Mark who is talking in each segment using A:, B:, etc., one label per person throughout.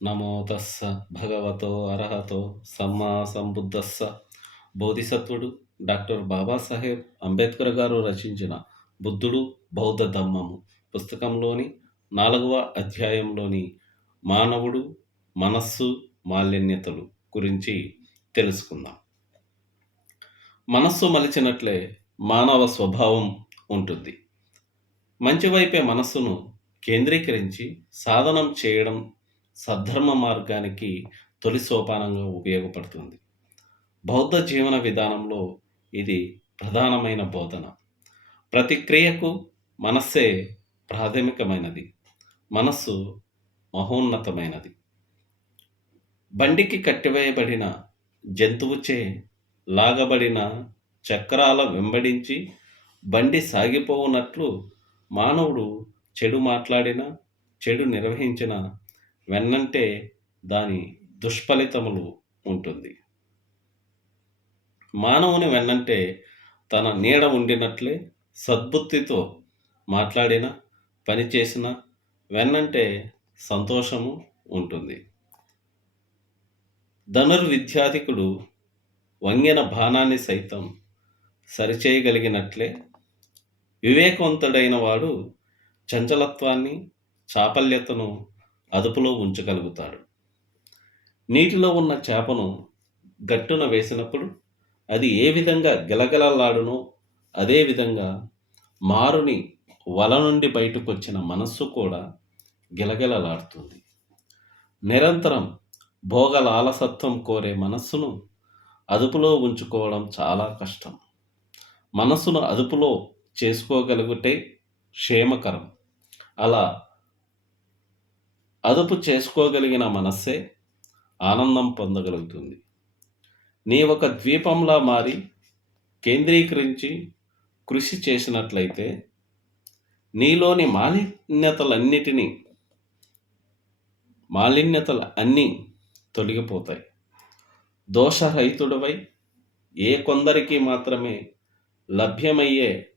A: నమో తస్స భగవతో అర్హతో సమ్మా సంబుద్ధస్స బోధిసత్వుడు డాక్టర్ బాబాసాహెబ్ అంబేద్కర్ గారు రచించిన బుద్ధుడు బౌద్ధ ధమ్మము పుస్తకంలోని నాలుగవ అధ్యాయంలోని మానవుడు మనస్సు మాలిన్యతలు గురించి తెలుసుకుందాం మనస్సు మలిచినట్లే మానవ స్వభావం ఉంటుంది మంచి వైపే మనస్సును కేంద్రీకరించి సాధనం చేయడం సద్ధర్మ మార్గానికి తొలి సోపానంగా ఉపయోగపడుతుంది. బౌద్ధ జీవన విధానంలో ఇది ప్రధానమైన బోధన. ప్రతి క్రియకు మనస్సే ప్రాథమికమైనది. మనస్సు మహోన్నతమైనది. బండికి కట్టివేయబడిన జంతువుచే లాగబడిన చక్రాల వెంబడించి బండి సాగిపోవునట్లు మానవుడు చెడు మాట్లాడిన చెడు నిర్వహించిన వెన్నంటే దాని దుష్ఫలితములు ఉంటుంది. మానవుని వెన్నంటే తన నీడ ఉండినట్లే సద్బుద్ధితో మాట్లాడిన పనిచేసిన వెన్నంటే సంతోషము ఉంటుంది. ధనుర్విద్యాధికుడు వంగిన బాణాన్ని సైతం సరిచేయగలిగినట్లే వివేకవంతుడైన వాడు చంచలత్వాన్ని చాపల్యతను అదుపులో ఉంచగలుగుతాడు. నీటిలో ఉన్న చేపను గట్టున వేసినప్పుడు అది ఏ విధంగా గెలగలలాడునో అదేవిధంగా మారుని వల నుండి బయటకు వచ్చిన మనస్సు కూడా గిలగిలలాడుతుంది. నిరంతరం భోగలాలసత్వం కోరే మనస్సును అదుపులో ఉంచుకోవడం చాలా కష్టం. మనస్సును అదుపులో చేసుకోగలిగితే క్షేమకరం. అలా అదుపు చేసుకోగలిగిన మనస్సే ఆనందం పొందగలుగుతుంది. నీ ఒక ద్వీపంలా మారి కేంద్రీకరించి కృషి చేసినట్లయితే నీలోని మాలిన్యతలన్నిటినీ మాలిన్యతలు అన్నీ తొలగిపోతాయి. దోషరహితుడవై ఏ కొందరికి మాత్రమే లభ్యమయ్యే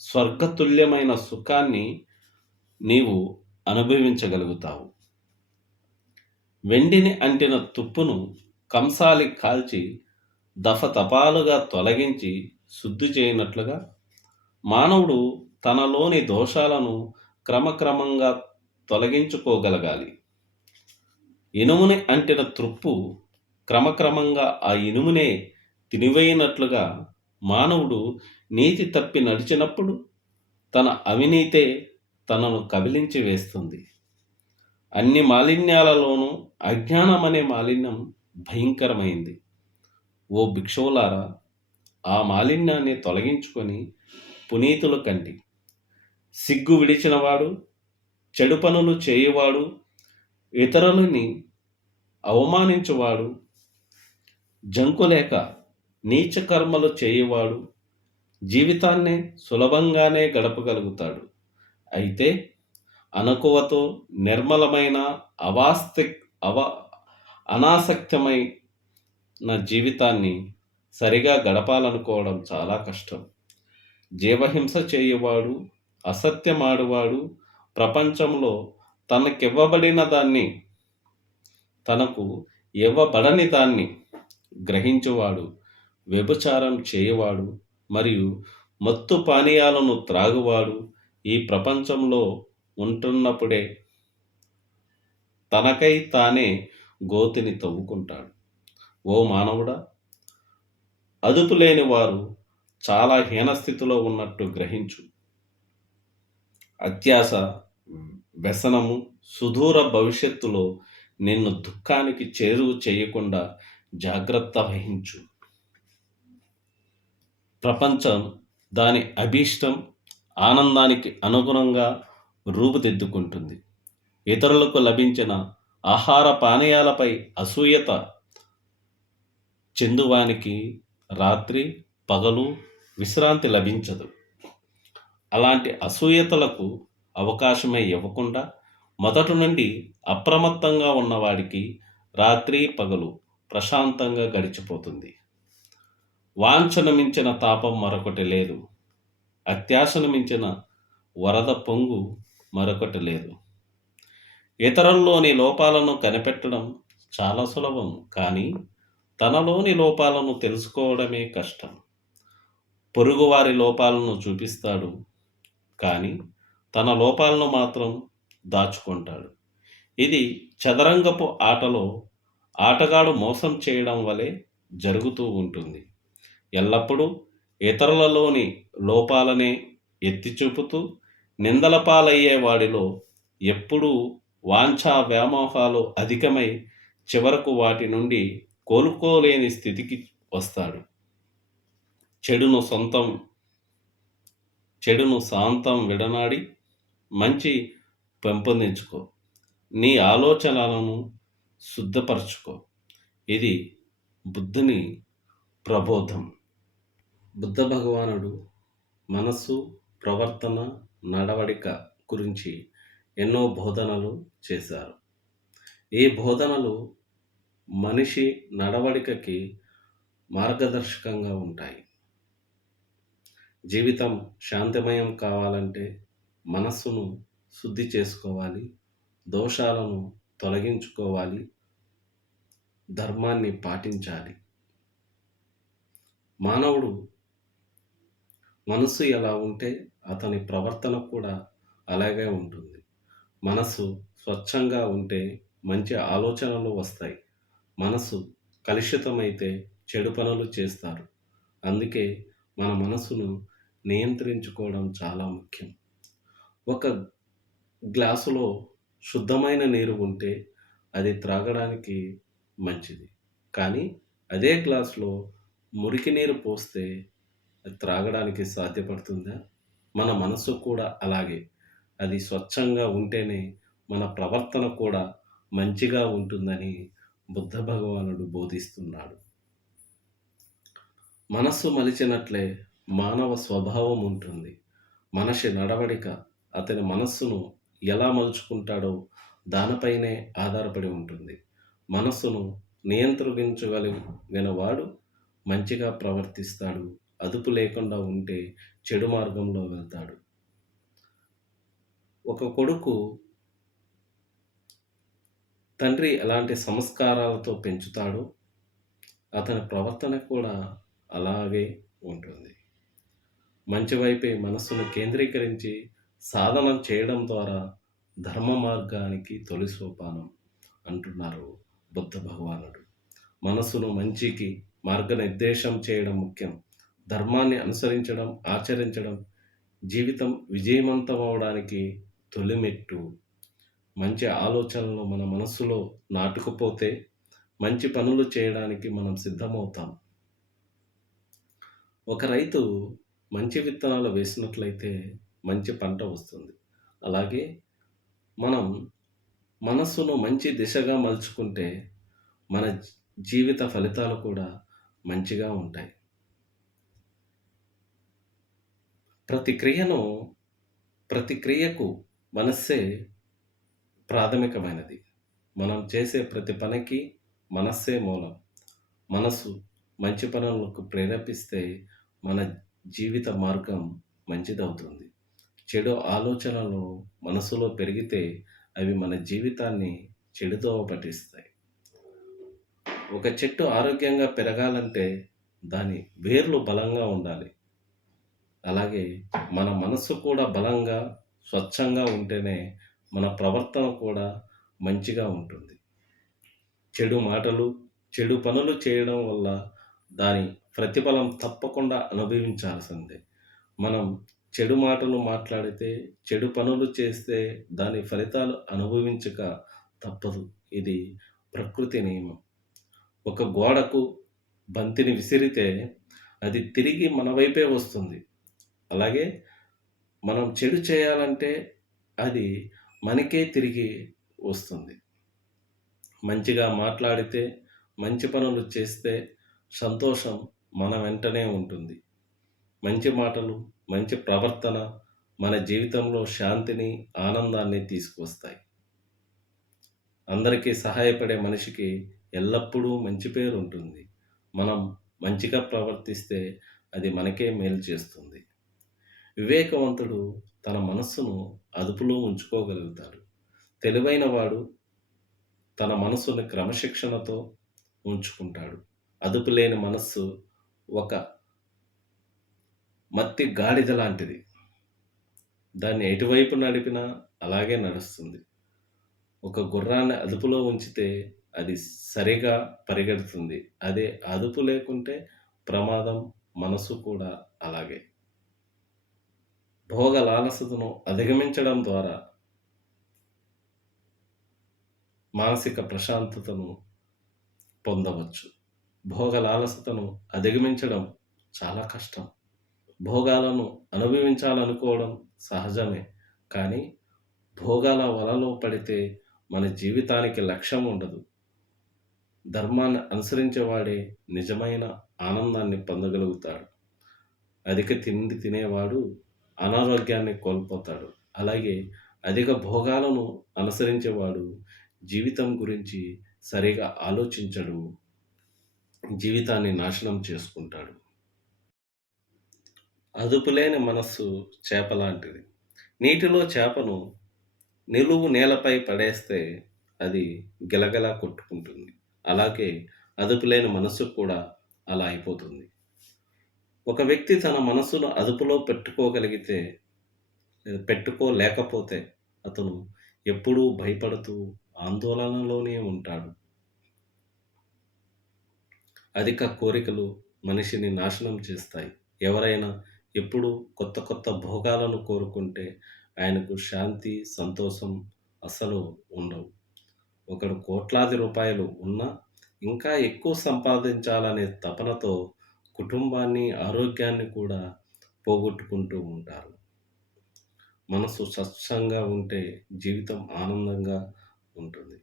A: స్వర్గతుల్యమైన సుఖాన్ని నీవు అనుభవించగలుగుతావు. వెండిని అంటిన తుప్పును కంసాలి కాల్చి దఫతపాలుగా తొలగించి శుద్ధి చేయనట్లుగా మానవుడు తనలోని దోషాలను క్రమక్రమంగా తొలగించుకోగలగాలి. ఇనుముని అంటిన తుప్పు క్రమక్రమంగా ఆ ఇనుమునే తినివేయినట్లుగా మానవుడు నీతి తప్పి నడిచినప్పుడు తన అవినీతే తనను కబిలించి వేస్తుంది. అన్ని మాలిన్యాలలోనూ అజ్ఞానం అనే మాలిన్యం భయంకరమైంది. ఓ భిక్షువులారా ఆ మాలిన్యాన్ని తొలగించుకొని పునీతులు కండి సిగ్గు విడిచినవాడు చెడు పనులు చేయువాడు ఇతరులని అవమానించువాడు జంకులేక నీచ కర్మలు చేయువాడు జీవితాన్నే సులభంగానే గడపగలుగుతాడు. అయితే అనుకువతో నిర్మలమైన అవాస్తి అవ అనాసక్తమైన జీవితాన్ని సరిగా గడపాలనుకోవడం చాలా కష్టం. జీవహింస చేయువాడు అసత్యమాడువాడు ప్రపంచంలో తనకివ్వబడిన దాన్ని తనకు ఇవ్వబడని దాన్ని గ్రహించువాడు వ్యభిచారం చేయవాడు మరియు మత్తు పానీయాలను త్రాగువాడు ఈ ప్రపంచంలో ఉంటున్నప్పుడే తనకై తానే గోతిని తవ్వుకుంటాడు. ఓ మానవుడా అదుపు లేని వారు చాలా హీనస్థితిలో ఉన్నట్టు గ్రహించు. అత్యాస వ్యసనము సుదూర భవిష్యత్తులో నిన్ను దుఃఖానికి చేరువు చేయకుండా జాగ్రత్త వహించు. ప్రపంచం దాని అభీష్టం ఆనందానికి అనుగుణంగా రూపుదిద్దుకుంటుంది. ఇతరులకు లభించిన ఆహార పానీయాలపై అసూయత చెందువానికి రాత్రి పగలు విశ్రాంతి లభించదు. అలాంటి అసూయతలకు అవకాశమే ఇవ్వకుండా మొదటి నుండి అప్రమత్తంగా ఉన్నవాడికి రాత్రి పగలు ప్రశాంతంగా గడిచిపోతుంది. వాంఛన మించిన తాపం మరొకటి లేదు. అత్యాశను మించిన వరద పొంగు మరొకటి లేదు. ఇతరుల్లోని లోపాలను కనిపెట్టడం చాలా సులభం కానీ తనలోని లోపాలను తెలుసుకోవడమే కష్టం. పొరుగువారి లోపాలను చూపిస్తాడు కానీ తన లోపాలను మాత్రం దాచుకుంటాడు. ఇది చదరంగపు ఆటలో ఆటగాడు మోసం చేయడం వలె జరుగుతూ ఉంటుంది. ఎల్లప్పుడూ ఇతరులలోని లోపాలనే ఎత్తి చూపుతూ నిందల పాలయ్యే వాడిలో ఎప్పుడూ వాంఛా వ్యామోహాలు అధికమై చివరకు వాటి నుండి కోలుకోలేని స్థితికి వస్తాడు. చెడును సొంతం చెడును శాంతం విడనాడి మంచి పెంపొందించుకో. నీ ఆలోచనలను శుద్ధపరచుకో. ఇది బుద్ధుని ప్రబోధం. బుద్ధ భగవానుడు మనస్సు ప్రవర్తన నడవడిక గురించి ఎన్నో బోధనలు చేశారు. ఈ బోధనలు మనిషి నడవడికకి మార్గదర్శకంగా ఉంటాయి. జీవితం శాంతిమయం కావాలంటే మనస్సును శుద్ధి చేసుకోవాలి దోషాలను తొలగించుకోవాలి ధర్మాన్ని పాటించాలి. మానవుడు మనసు ఎలా ఉంటే అతని ప్రవర్తన కూడా అలాగే ఉంటుంది. మనసు స్వచ్ఛంగా ఉంటే మంచి ఆలోచనలు వస్తాయి. మనసు కలుషితమైతే చెడు పనులు చేస్తారు. అందుకే మన మనసును నియంత్రించుకోవడం చాలా ముఖ్యం. ఒక గ్లాసులో శుద్ధమైన నీరు ఉంటే అది త్రాగడానికి మంచిది. కానీ అదే గ్లాసులో మురికి నీరు పోస్తే త్రాగడానికి సాధ్యపడుతుందా? మన మనసు కూడా అలాగే. అది స్వచ్ఛంగా ఉంటేనే మన ప్రవర్తన కూడా మంచిగా ఉంటుందని బుద్ధ భగవానుడు బోధిస్తున్నాడు. మనస్సు మలిచినట్లే మానవ స్వభావం ఉంటుంది. మనిషి నడవడిక అతని మనస్సును ఎలా మలుచుకుంటాడో దానిపైనే ఆధారపడి ఉంటుంది. మనస్సును నియంత్రించగలిగిన వాడు మంచిగా ప్రవర్తిస్తాడు అదుపు లేకుండా ఉంటే చెడు మార్గంలో వెళ్తాడు. ఒక కొడుకు తండ్రి ఎలాంటి సంస్కారాలతో పెంచుతాడో అతని ప్రవర్తన కూడా అలాగే ఉంటుంది. మంచి వైపే మనస్సును కేంద్రీకరించి సాధన చేయడం ద్వారా ధర్మ మార్గానికి తొలి సోపానం అంటున్నారు బుద్ధ భగవానుడు. మనస్సును మంచికి మార్గనిర్దేశం చేయడం ముఖ్యం. ధర్మాన్ని అనుసరించడం ఆచరించడం జీవితం విజయవంతం అవడానికి తొలిమెట్టు. మంచి ఆలోచనలు మన మనస్సులో నాటుకుపోతే మంచి పనులు చేయడానికి మనం సిద్ధమవుతాం. ఒక రైతు మంచి విత్తనాలు వేసినట్లయితే మంచి పంట వస్తుంది. అలాగే మనం మనస్సును మంచి దిశగా మలుచుకుంటే మన జీవిత ఫలితాలు కూడా మంచిగా ఉంటాయి. ప్రతిక్రియను ప్రతిక్రియకు మనస్సే ప్రాథమికమైనది. మనం చేసే ప్రతి పనికి మనస్సే మూలం. మనసు మంచి పనులకు ప్రేరేపిస్తే మన జీవిత మార్గం మంచిదవుతుంది. చెడు ఆలోచనలు మనసులో పెరిగితే అవి మన జీవితాన్ని చెడుతో పఠిస్తాయి ఒక చెట్టు ఆరోగ్యంగా పెరగాలంటే దాని వేర్లు బలంగా ఉండాలి. అలాగే మన మనసు కూడా బలంగా స్వచ్ఛంగా ఉంటేనే మన ప్రవర్తన కూడా మంచిగా ఉంటుంది. చెడు మాటలు చెడు పనులు చేయడం వల్ల దాని ప్రతిఫలం తప్పకుండా అనుభవించాల్సిందే. మనం చెడు మాటలు మాట్లాడితే చెడు పనులు చేస్తే దాని ఫలితాలు అనుభవించక తప్పదు. ఇది ప్రకృతి నియమం. ఒక గోడకు బంతిని విసిరితే అది తిరిగి మన వైపే వస్తుంది. అలాగే మనం చెడు చేయాలంటే అది మనకే తిరిగి వస్తుంది. మంచిగా మాట్లాడితే మంచి పనులు చేస్తే సంతోషం మన వెంటనే ఉంటుంది. మంచి మాటలు మంచి ప్రవర్తన మన జీవితంలో శాంతిని ఆనందాన్ని తీసుకొస్తాయి అందరికీ సహాయపడే మనిషికి ఎల్లప్పుడూ మంచి పేరు ఉంటుంది మనం మంచిగా ప్రవర్తిస్తే అది మనకే మేలు చేస్తుంది. వివేకవంతుడు తన మనస్సును అదుపులో ఉంచుకోగలుగుతాడు తెలివైన వాడు తన మనస్సును క్రమశిక్షణతో ఉంచుకుంటాడు. అదుపు లేని మనస్సు ఒక మత్తి గాడిద లాంటిది. దాన్ని ఎటువైపు నడిపినా అలాగే నడుస్తుంది. ఒక గుర్రాన్ని అదుపులో ఉంచితే అది సరిగా పరిగెడుతుంది. అదే అదుపు లేకుంటే ప్రమాదం. మనసు కూడా అలాగే. భోగ లాలసతను అధిగమించడం ద్వారా మానసిక ప్రశాంతతను పొందవచ్చు. భోగ లాలసతను అధిగమించడం చాలా కష్టం. భోగాలను అనుభవించాలనుకోవడం సహజమే. కానీ భోగాల వలలో పడితే మన జీవితానికి లక్ష్యం ఉండదు. ధర్మాన్ని అనుసరించేవాడే నిజమైన ఆనందాన్ని పొందగలుగుతాడు. అధిక తిండి తినేవాడు అనారోగ్యాన్ని కోల్పోతాడు. అలాగే అధిక భోగాలను అనుసరించేవాడు జీవితం గురించి సరిగా ఆలోచించడు. జీవితాన్ని నాశనం చేసుకుంటాడు. అదుపులేని మనస్సు చేపలాంటిది. నీటిలో చేపను నిలువు నేలపై పడేస్తే అది గిలగలా కొట్టుకుంటుంది. అలాగే అదుపులేని మనస్సు కూడా అలా అయిపోతుంది. ఒక వ్యక్తి తన మనసును అదుపులో పెట్టుకోగలిగితే పెట్టుకోలేకపోతే అతను ఎప్పుడూ భయపడుతూ ఆందోళనలోనే ఉంటాడు. అధిక కోరికలు మనిషిని నాశనం చేస్తాయి. ఎవరైనా ఎప్పుడూ కొత్త కొత్త భోగాలను కోరుకుంటే ఆయనకు శాంతి, సంతోషం అస్సలు ఉండవు. ఒకడు కోట్లాది రూపాయలు ఉన్నా ఇంకా ఎక్కువ సంపాదించాలనే తపనతో కుటుంబాన్ని, ఆరోగ్యాన్ని కూడా పోగొట్టుకుంటూ ఉంటారు. మనసు స్వచ్ఛంగా ఉంటే జీవితం ఆనందంగా ఉంటుంది.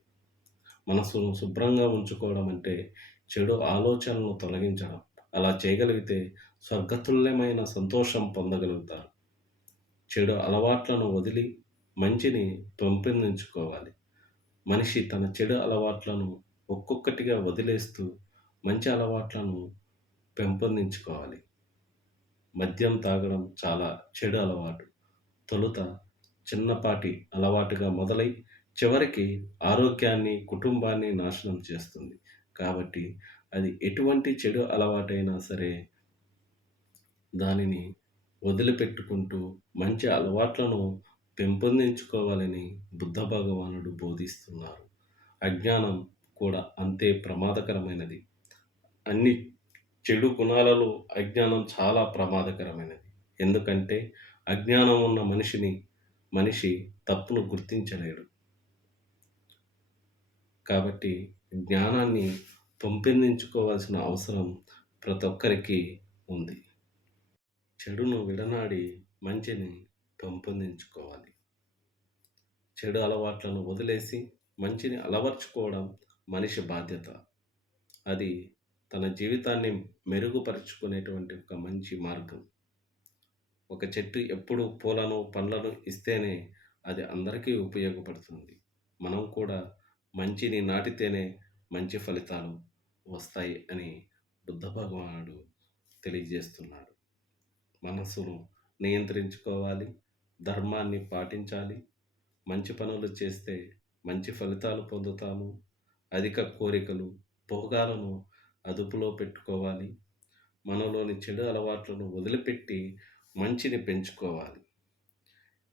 A: మనసును శుభ్రంగా ఉంచుకోవడం అంటే చెడు ఆలోచనలను తొలగించడం. అలా చేయగలిగితే స్వర్గతుల్యమైన సంతోషం పొందగలుగుతారు. చెడు అలవాట్లను వదిలి మంచిని పెంపొందించుకోవాలి. మనిషి తన చెడు అలవాట్లను ఒక్కొక్కటిగా వదిలేస్తూ మంచి అలవాట్లను పెంపొందించుకోవాలి. మద్యం తాగడం చాలా చెడు అలవాటు. తొలుత చిన్నపాటి అలవాటుగా మొదలై చివరికి ఆరోగ్యాన్ని, కుటుంబాన్ని నాశనం చేస్తుంది. కాబట్టి అది ఎటువంటి చెడు అలవాటైనా సరే దానిని వదిలిపెట్టుకుంటూ మంచి అలవాట్లను పెంపొందించుకోవాలని బుద్ధ భగవానుడు బోధిస్తున్నారు. అజ్ఞానం కూడా అంతే ప్రమాదకరమైనది. అన్ని చెడు గుణాలలో అజ్ఞానం చాలా ప్రమాదకరమైనది. ఎందుకంటే అజ్ఞానం ఉన్న మనిషిని మనిషి తప్పును గుర్తించలేడు. కాబట్టి జ్ఞానాన్ని పెంపొందించుకోవాల్సిన అవసరం ప్రతి ఒక్కరికి ఉంది. చెడును విడనాడి మంచిని పెంపొందించుకోవాలి. చెడు అలవాట్లను వదిలేసి మంచిని అలవర్చుకోవడం మనిషి బాధ్యత. అది తన జీవితాన్ని మెరుగుపరుచుకునేటువంటి ఒక మంచి మార్గం. ఒక చెట్టు ఎప్పుడు పూలను, పండ్లను ఇస్తేనే అది అందరికీ ఉపయోగపడుతుంది. మనం కూడా మంచిని నాటితేనే మంచి ఫలితాలు వస్తాయి అని బుద్ధ భగవానుడు తెలియజేస్తున్నాడు. మనస్సును నియంత్రించుకోవాలి. ధర్మాన్ని పాటించాలి. మంచి పనులు చేస్తే మంచి ఫలితాలు పొందుతాము. అధిక కోరికలు, భోగాలను అదుపులో పెట్టుకోవాలి. మనలోని చెడు అలవాట్లను వదిలిపెట్టి మంచిని పెంచుకోవాలి.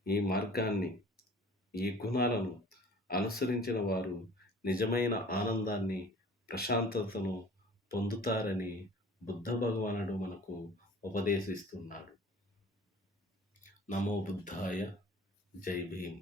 A: ఈ మార్గాన్ని, ఈ గుణాలను అనుసరించిన వారు నిజమైన ఆనందాన్ని, ప్రశాంతతను పొందుతారని బుద్ధ భగవానుడు మనకు ఉపదేశిస్తున్నాడు. నమో బుద్ధాయ! జై భీమ్!